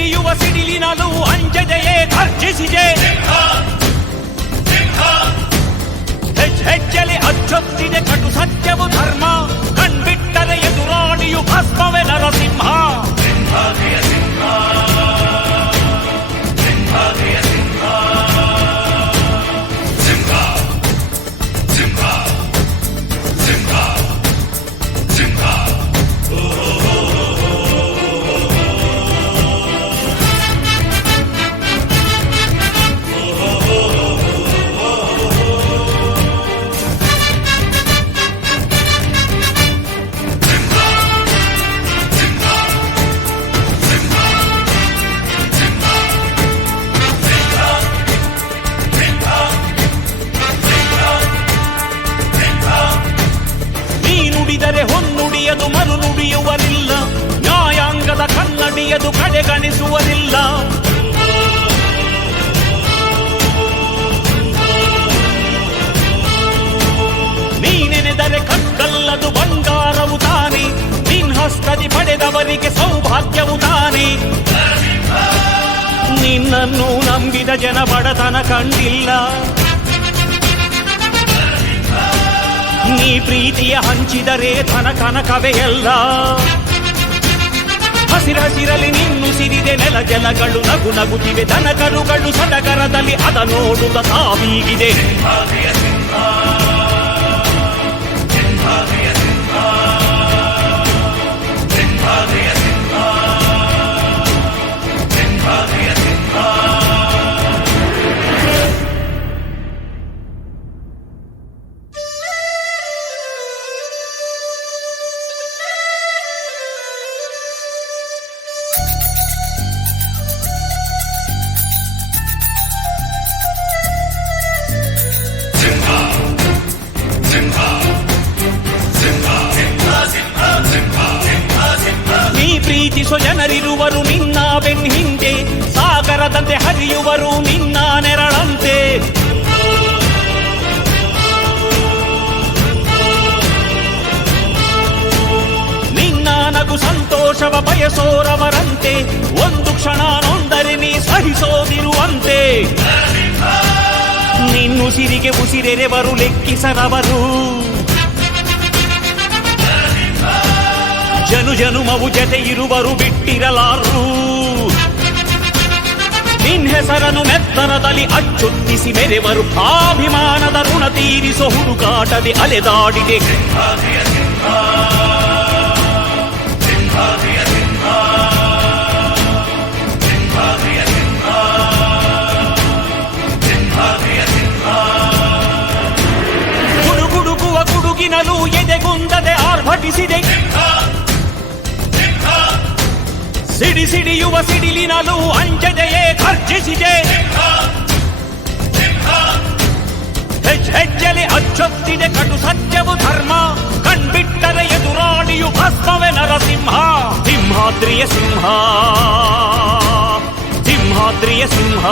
ಸಿಡಿಯುವ ಸಿಡಿಲಿನಲು ಅಂಜದೆಯೇ ಗರ್ಜಿಸಿದೆ. ಹೆಜ್ಜೆಲೆ ಅಚ್ಚೊತ್ತಿದೆ ಕಟು ಸತ್ಯವು ಧರ್ಮ, ಕಣ್ಬಿಟ್ಟರೆ ಎದುರಾಳಿಯು ಭಸ್ಮವೇ ನರಸಿಂಹ. ಹೊನ್ನುಡಿಯದು ಮರು ನುಡಿಯುವರಿಲ್ಲ, ನ್ಯಾಯಾಂಗದ ಕನ್ನಡಿಯದು ಕಡೆಗಣಿಸುವರಿಲ್ಲ. ನೀನೆನೆದರೆ ಕಕ್ಕಲ್ಲದು ಬಂಗಾರವು ತಾನೆ, ನಿನ್ಹಸ್ತದಿ ಪಡೆದವರಿಗೆ ಸೌಭಾಗ್ಯವು ತಾನೆ. ನಿನ್ನನ್ನು ನಂಬಿದ ಜನ ಬಡತನ ಕಂಡಿಲ್ಲ, ನೀ ಪ್ರೀತಿಯ ಹಂಚಿದರೆ ಧನ ಕನಕವೇ ಎಲ್ಲ. ಹಸಿರಸಿರಲಿ ನಿನ್ನುಸಿರಿದೆ ನೆಲ ಜಲಗಳು ನಗು ನಗುತ್ತಿವೆ, ದನ ಕರುಗಳು ಸಡಗರದಲ್ಲಿ ಅದ ನೋಡುತ್ತ ತಾವೀಗಿದೆ. ಪ್ರೀತಿಸೋ ಜನರಿರುವರು ನಿನ್ನ ಬೆನ್ ಹಿಂದೆ, ಸಾಗರದಂತೆ ಹರಿಯುವರು ನಿನ್ನ ನೆರಳಂತೆ. ನಿನ್ನ ನಗು ಸಂತೋಷವ ಬಯಸೋರವರಂತೆ, ಒಂದು ಕ್ಷಣ ನೊಂದರೆ ನೀ ಸಹಿಸೋದಿರುವಂತೆ. ನಿನ್ನುಸಿರಿಗೆ ಉಸಿರೆರೆವರು ಲೆಕ್ಕಿಸರವರು, ಜನು ಜನುಮವು ಜತೆ ಇರುವರು ಬಿಟ್ಟಿರಲಾರು. ನಿನ್ ಹೆಸರನ್ನು ನೆತ್ತರದಲ್ಲಿ ಅಚ್ಚೊತ್ತಿಸಿ ಮೆರೆವರು, ಆಭಿಮಾನದ ಋಣ ತೀರಿಸೋ ಹುಡುಕಾಟದೆ ಅಲೆದಾಡಿದೆ. ಗುಡುಗುಡುಗುವ ಗುಡುಗಿನಲು ಎದೆಗುಂದದೆ ಆರ್ಭಟಿಸಿದೆ, ಸಿಡಿ ಸಿಡಿಯುವ ಸಿಡಿಲಿನಲು ಅಂಜದೆಯೇ ಗರ್ಜಿಸಿದೆ. ಹೆಜ್ಜೆಲೆ ಅಚ್ಚೊತ್ತಿದೆ ಕಟು ಸತ್ಯವು ಧರ್ಮ, ಕಣ್ಬಿಟ್ಟರೆ ಎದುರಾಳಿಯು ಭಸ್ಮವೇ ನರಸಿಂಹ. ಸಿಂಹಾದ್ರಿಯ ಸಿಂಹ, ಸಿಂಹಾದ್ರಿಯ ಸಿಂಹ.